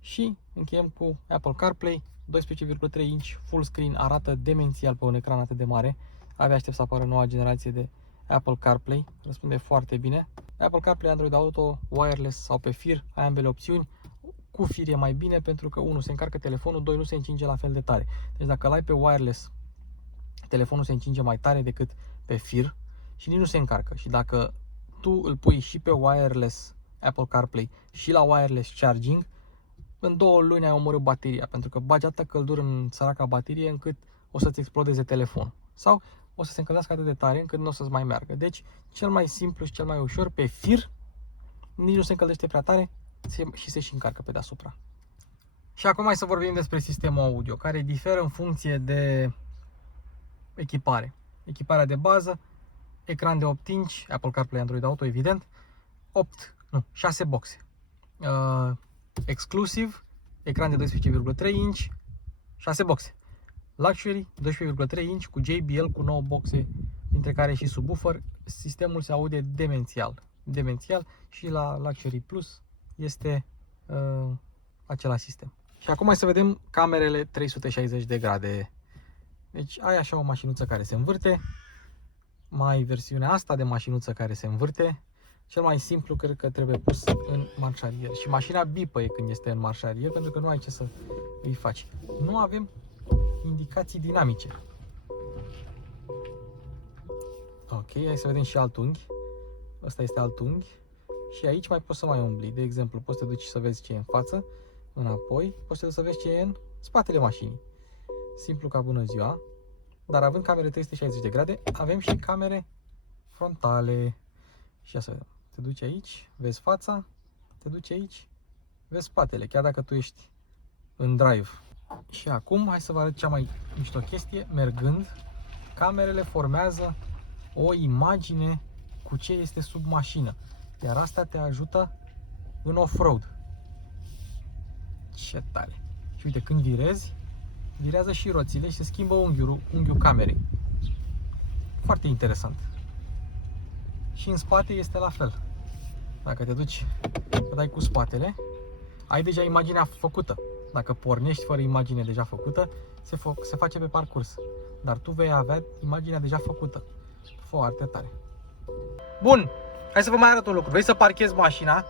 Și încheiem cu Apple CarPlay, 12,3 inch, full screen, arată demențial pe un ecran atât de mare. Abia aștept să apară noua generație de Apple CarPlay, răspunde foarte bine. Apple CarPlay, Android Auto, wireless sau pe fir, ai ambele opțiuni. Cu fir e mai bine pentru că 1 se încarcă telefonul, 2 nu se încinge la fel de tare. Deci dacă l-ai pe wireless, telefonul se încinge mai tare decât pe fir și nici nu se încarcă. Și dacă tu îl pui și pe wireless Apple CarPlay și la wireless charging, în 2 luni ai omorât bateria, pentru că bagi atâta căldură în săraca baterie încât o să-ți explodeze telefonul. Sau o să se încălzească atât de tare încât nu o să-ți mai meargă. Deci, cel mai simplu și cel mai ușor, pe fir, nici nu se încălzește prea tare și se și încarcă pe deasupra. Și acum hai să vorbim despre sistemul audio, care diferă în funcție de echipare. Echiparea de bază, ecran de 8 inch, Apple CarPlay, Android Auto, evident, 6 boxe. Exclusiv, ecran de 12,3 inch, 6 boxe. Luxury, 12,3 inch cu JBL cu 9 boxe, dintre care și subwoofer. Sistemul se aude demențial și la Luxury Plus este același sistem. Și acum hai să vedem camerele 360 de grade. Deci ai așa o mașinuță care se învârte, mai ai versiunea asta de mașinuță care se învârte. Cel mai simplu cred că trebuie pus în marșarier și mașina bipăie când este în marșarier pentru că nu ai ce să îi faci. Nu avem indicații dinamice. Ok, hai să vedem și alt unghi. Ăsta este alt unghi. Și aici mai poți să mai umbli. De exemplu, poți să te duci să vezi ce e în față, înapoi, poți să vezi ce e în spatele mașinii. Simplu ca bună ziua. Dar având camere 360 de grade, avem și camere frontale. Și ia să vedem. te duci aici, vezi fața, te duci aici, vezi spatele, chiar dacă tu ești în drive. Și acum, hai să vă arăt cea mai mișto chestie. Mergând, camerele formează o imagine cu ce este sub mașină. Iar asta te ajută în off-road. Ce tare! Și uite, când virezi, virează și roțile și se schimbă unghiul camerei. Foarte interesant. Și în spate este la fel. Dacă te duci, te dai cu spatele, ai deja imaginea făcută. Dacă pornești fără imagine deja făcută, se face pe parcurs. Dar tu vei avea imaginea deja făcută. Foarte tare. Bun, hai să vă mai arăt un lucru. Vrei să parchezi mașina?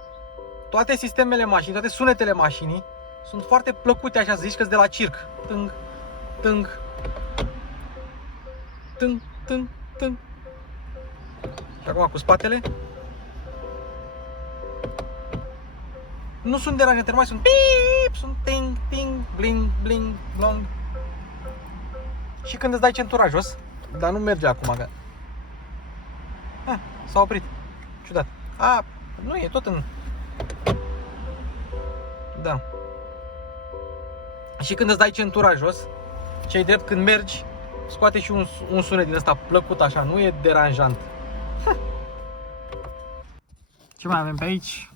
Toate sistemele mașinii, toate sunetele mașinii sunt foarte plăcute, așa să zici că-s de la circ. Tâng, tâng, tâng, tâng, tâng. Și acum cu spatele. Nu sunt deranjante, nu mai sunt pip, sunt ting, ting, bling, bling, blong. Și când îți dai centura jos, dar nu merge acum, că... s-a oprit. Ciudat. Nu e, tot în... Da. Și când îți dai centura jos, ce-i drept, când mergi, scoate și un sunet din ăsta plăcut așa, nu e deranjant. Ce mai avem pe aici?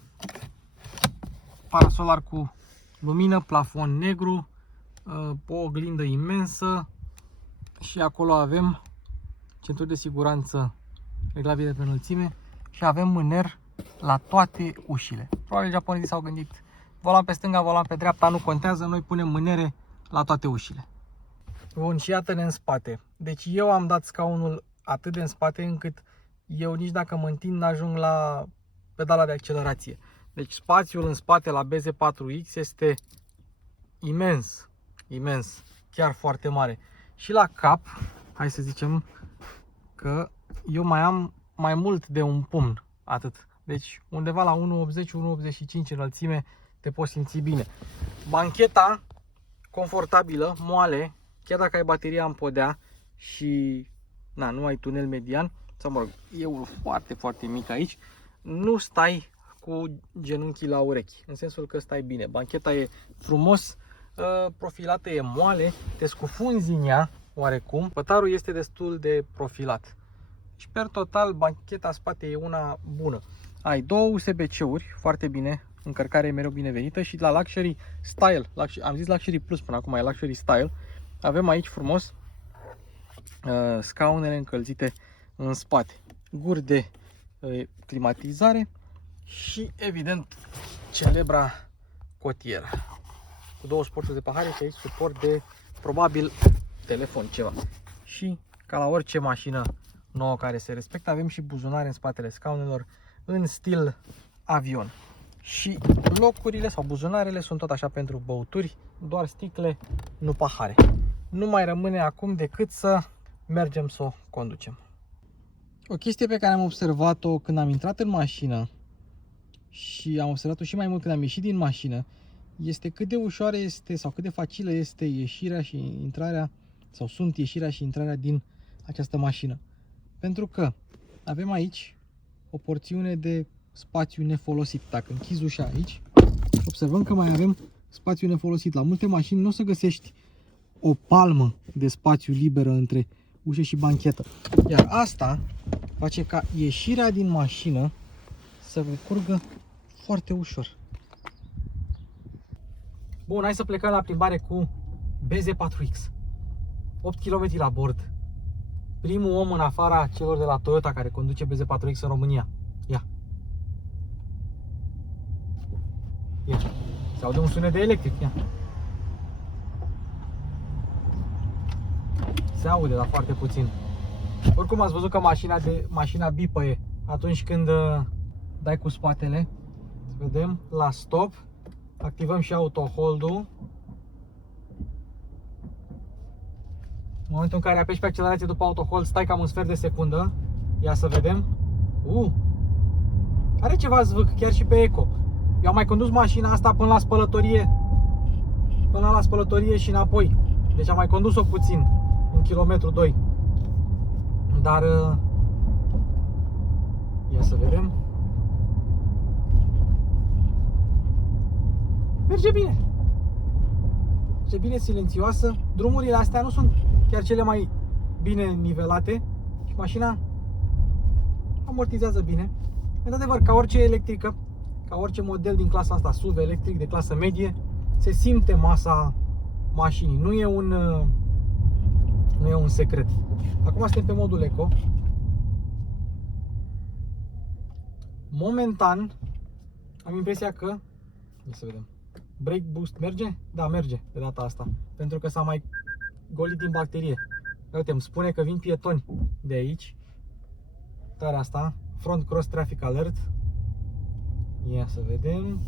Parasolar cu lumină, plafon negru, o oglindă imensă și acolo avem centuri de siguranță reglabile pe înălțime și avem mâner la toate ușile. Probabil japonezii s-au gândit, volan pe stânga, volan pe dreapta, nu contează, noi punem mânere la toate ușile. Bun, și iată-ne în spate. Deci eu am dat scaunul atât de în spate încât eu nici dacă mă întind n-ajung la pedala de accelerație. Deci spațiul în spate la BZ4X este imens, imens, chiar foarte mare. Și la cap, hai să zicem că eu mai am mai mult de un pumn, atât. Deci undeva la 1,80-1,85 înălțime te poți simți bine. Bancheta confortabilă, moale, chiar dacă ai bateria în podea și nu ai tunel median, sau mă rog, e unul foarte, foarte mic aici, nu stai cu genunchii la urechi, în sensul că stai bine. Bancheta e frumos profilată, e moale, te scufunzi în ea oarecum. Pătarul este destul de profilat. Și per total, bancheta spate e una bună. Ai două USB-C-uri, foarte bine, încărcare e mereu binevenită și la Luxury Style, am zis Luxury Plus până acum, e Luxury Style, avem aici frumos scaunele încălzite în spate, guri de climatizare și evident celebra cotieră cu două suporturi de pahare și aici suport de probabil telefon ceva. Și ca la orice mașină nouă care se respectă, avem și buzunare în spatele scaunelor în stil avion. Și locurile sau buzunarele sunt tot așa pentru băuturi, doar sticle, nu pahare. Nu mai rămâne acum decât să mergem să o conducem. O chestie pe care am observat-o când am intrat în mașină și am observat-o și mai mult când am ieșit din mașină, este cât de ușoară este sau cât de facilă este ieșirea și intrarea, sau sunt ieșirea și intrarea din această mașină. Pentru că avem aici o porțiune de spațiu nefolosit. Dacă închizi ușa aici, observăm că mai avem spațiu nefolosit. La multe mașini nu o să găsești o palmă de spațiu liberă între ușă și banchetă. Iar asta face ca ieșirea din mașină să recurgă foarte ușor. Bun, hai să plecăm la plimbare cu BZ4X. 8 km la bord. Primul om în afara celor de la Toyota care conduce BZ4X în România. Ia. Ia. Se aude un sunet de electric. Ia. Se aude, dar foarte puțin. Oricum ați văzut că mașina bipăie atunci când dai cu spatele. Să vedem, la stop. Activăm și auto-hold-ul. În momentul în care apeși pe accelerație după auto-hold, stai cam un sfert de secundă. Ia să vedem. Are ceva zvâc, chiar și pe eco. Eu am mai condus mașina asta până la spălătorie. Până la spălătorie și înapoi. Deci am mai condus-o puțin. 1 km 2. Dar ia să vedem. merge bine. Merge bine, silențioasă. Drumurile astea nu sunt chiar cele mai bine nivelate și mașina amortizează bine. Într-adevăr, ca orice electrică, ca orice model din clasa asta, SUV electric de clasă medie, se simte masa mașinii. Nu e un secret. Acum suntem pe modul Eco. Momentan am impresia că, ia să vedem, brake boost merge? Da, merge de data asta, pentru că s-a mai golit din bacterie. Uite, îmi spune că vin pietoni de aici. Tarea asta, front cross traffic alert. Ia să vedem.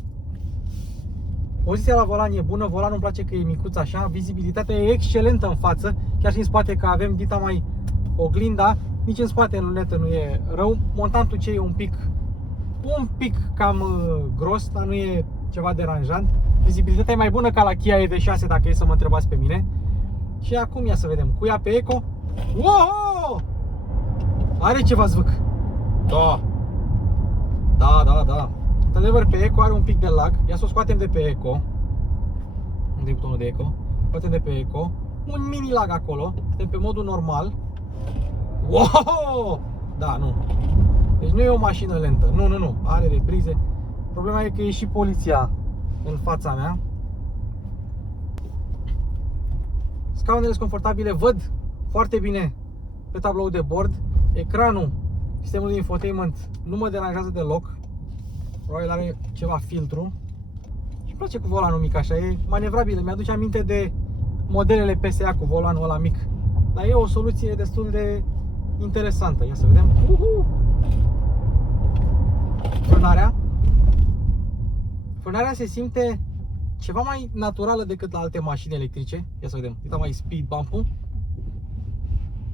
Poziția la volan e bună, volanul îmi place că e micuț așa, vizibilitatea e excelentă în față, chiar și în spate, că avem dita mai oglinda, nici în spate în lunetă nu e rău. Montantul ce e un pic cam gros, dar nu e ceva deranjant. Vizibilitatea e mai bună ca la Kia EV6, dacă e să mă întrebați pe mine. Și acum ia să vedem, cu ea pe Eco. Wow! Are ceva zvâc. Da. Într-adevăr, pe Eco are un pic de lag. Ia să o scoatem de pe Eco. Unde e butonul de Eco? Scoatem de pe Eco. Un mini lag acolo. Suntem pe modul normal. Wow! Da, nu. Deci nu e o mașină lentă. Nu. Are reprize. Problema e că e și poliția în fața mea. Scaunele sunt confortabile. Văd foarte bine pe tablou de bord. Ecranul, sistemul de infotainment nu mă deranjează deloc. Probabil are ceva filtru. Și îmi place cu volanul mic așa, e manevrabil. Mi-aduce aminte de modelele PSA cu volanul ăla mic. Dar e o soluție destul de interesantă. Ia să vedem. Frânarea se simte ceva mai naturală decât la alte mașini electrice. Ia să vedem. Uita mai speed bump-ul.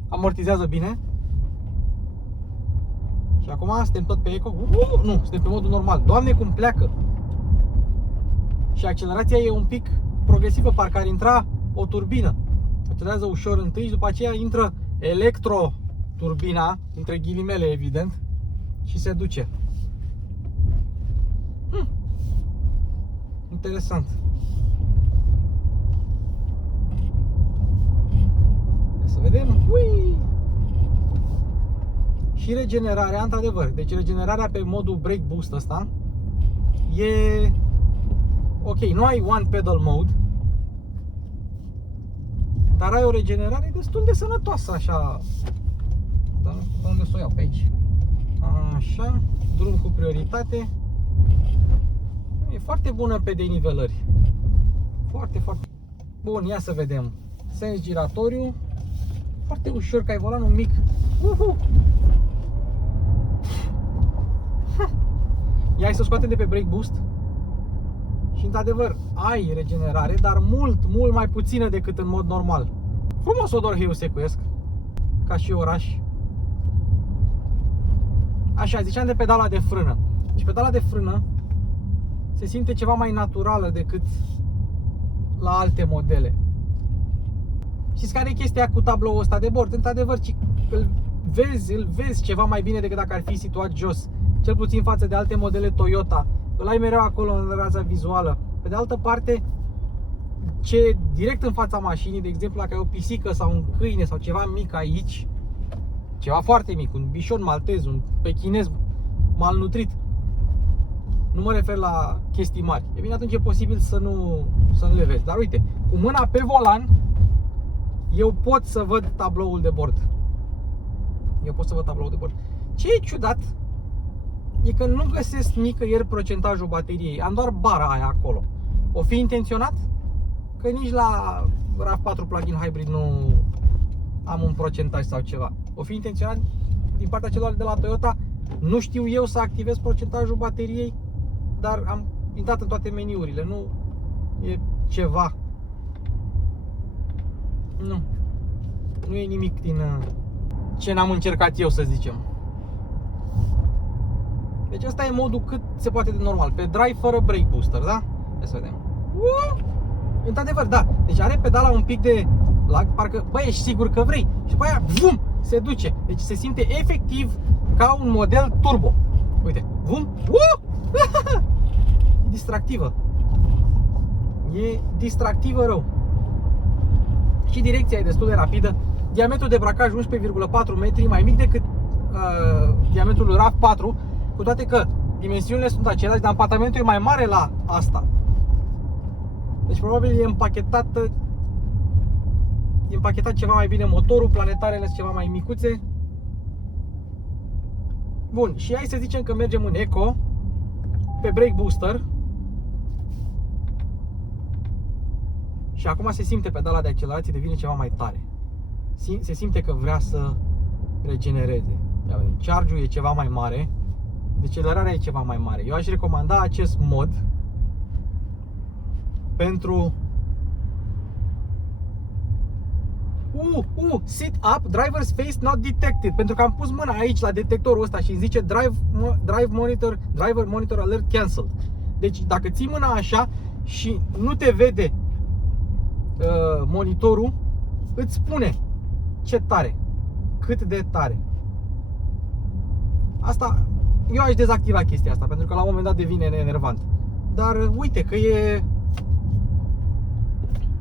Amortizează bine. Și acum suntem tot pe Eco. Nu, suntem pe modul normal. Doamne, cum pleacă! Și accelerația e un pic progresivă, parcă ar intra o turbină. Accelerează ușor întâi și după aceea intră electro-turbina, între ghilimele evident, și se duce. Interesant. Hai să vedem. Ui! Și regenerarea, într-adevăr, deci regenerarea pe modul brake boost ăsta e ok, nu ai one pedal mode, dar ai o regenerare destul de sănătoasă așa. Dar nu știu unde să o iau, pe aici. Așa, drum cu prioritate. E foarte bună pe denivelări. Foarte bun, ia să vedem. Sens giratoriu. Foarte ușor, că ai volanul mic. Ia să o scoatem de pe brake boost. Și într-adevăr ai regenerare, dar mult mai puțină decât în mod normal. Frumos odor heiusecuiesc, ca și oraș. Așa, ziceam de pedala de frână. Deci pedala de frână se simte ceva mai naturală decât la alte modele. Știți care e chestia cu tabloul ăsta de bord? Într-adevăr, îl vezi ceva mai bine decât dacă ar fi situat jos. Cel puțin față de alte modele Toyota. Îl ai mereu acolo în raza vizuală. Pe de altă parte, ce direct în fața mașinii, de exemplu, dacă ai o pisică sau un câine sau ceva mic aici, ceva foarte mic, un bișon maltez, un pechinez malnutrit, nu mă refer la chestii mari. E bine, atunci e posibil să nu le vezi. Dar uite, cu mâna pe volan, eu pot să văd tabloul de bord. Ce e ciudat e că nu găsesc nicăieri procentajul bateriei. Am doar bara aia acolo. O fi intenționat? Că nici la RAV4 plug-in hybrid nu am un procentaj sau ceva. O fi intenționat din partea celor de la Toyota? Nu știu eu să activez procentajul bateriei, dar am intrat în toate meniurile. Nu e ceva. Nu e nimic din ce n-am încercat eu, să zicem. Deci ăsta e modul cât se poate de normal. Pe drive fără brake booster, da? Ia să vedem. Într-adevăr, da. Deci are pedala un pic de lag, parcă, băi, ești sigur că vrei. Și după aia, vum, se duce. Deci se simte efectiv ca un model turbo. Uite, vum, e distractivă. E distractivă rău. Și direcția e destul de rapidă. Diametrul de bracaj 11,4 metri, mai mic decât diametrul RAV4, cu toate că dimensiunile sunt aceleași, dar împatamentul e mai mare la asta. Deci probabil e împachetat ceva mai bine motorul, planetarele sunt ceva mai micuțe. Bun, și hai să zicem că mergem în eco, pe brake booster. Și acum se simte pedala de accelerație, devine ceva mai tare. Se simte că vrea să regenereze. Charge-ul e ceva mai mare, decelerarea e ceva mai mare. Eu aș recomanda acest mod pentru sit up, driver's face not detected. Pentru că am pus mâna aici la detectorul ăsta și îmi zice driver monitor alert cancelled. Deci dacă ții mâna așa și nu te vede monitorul, îți spune ce tare, cât de tare. Asta, eu aș dezactiva chestia asta, pentru că la un moment dat devine enervant. Dar uite că e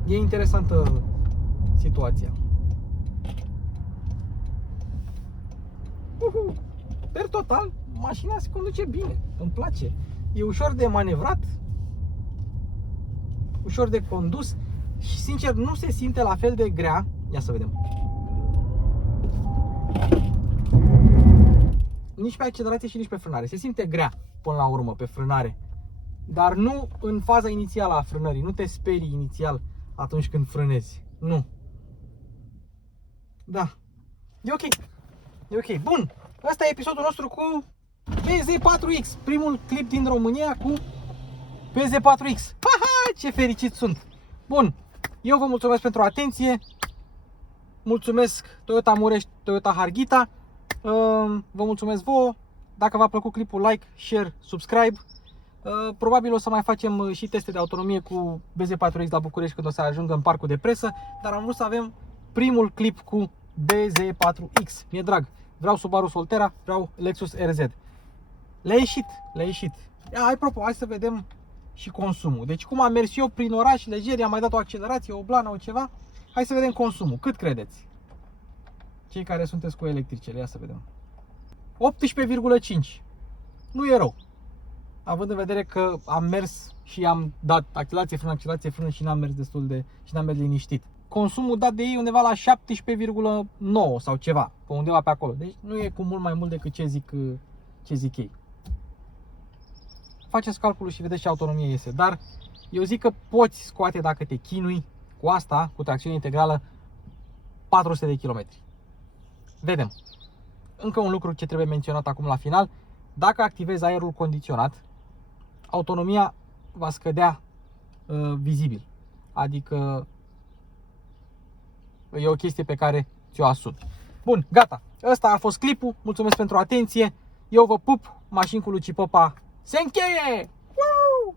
interesantă situația. Per total, mașina se conduce bine, îmi place. E ușor de manevrat, ușor de condus și sincer nu se simte la fel de grea. Ia să vedem. Nici pe accelerație și nici pe frânare. Se simte grea până la urmă pe frânare, dar nu în faza inițială a frânării. Nu te sperii inițial atunci când frânezi. Nu. Da. E ok. E ok. Bun. Ăsta e episodul nostru cu BZ4X. Primul clip din România cu BZ4X. Ha, ce fericit sunt. Bun. Eu vă mulțumesc pentru atenție. Mulțumesc Toyota Murești, Toyota Harghita. Vă mulțumesc vouă. Dacă v-a plăcut clipul, like, share, subscribe. Probabil o să mai facem și teste de autonomie cu BZ4X la București când o să ajungă în parcul de presă. Dar am vrut să avem primul clip cu BZ4X. Mi-e drag. Vreau Subaru Solterra, vreau Lexus RZ. Le-a ieșit. Apropo, hai să vedem și consumul. Deci cum am mers eu prin oraș lejer, i-am mai dat o accelerație, o blană, o ceva. Hai să vedem consumul. Cât credeți? Cei care sunteți cu electricele, ia să vedem. 18,5. Nu e rău. Având în vedere că am mers și am dat accelerație, frână și n-am mers destul de și n-am mers liniștit. Consumul dat de ei undeva la 17,9 sau ceva, pe undeva pe acolo. Deci nu e cu mult mai mult decât ce zic ei. Faceți calculul și vedeți ce autonomie iese, dar eu zic că poți scoate, dacă te chinui cu asta, cu tracțiune integrală, 400 de km. Vedem. Încă un lucru ce trebuie menționat acum la final: dacă activezi aerul condiționat, autonomia va scădea vizibil. Adică e o chestie pe care ți-o asumi. Bun, gata. Ăsta a fost clipul. Mulțumesc pentru atenție. Eu vă pup. Mașini cu Luci Popa se încheie! Woo!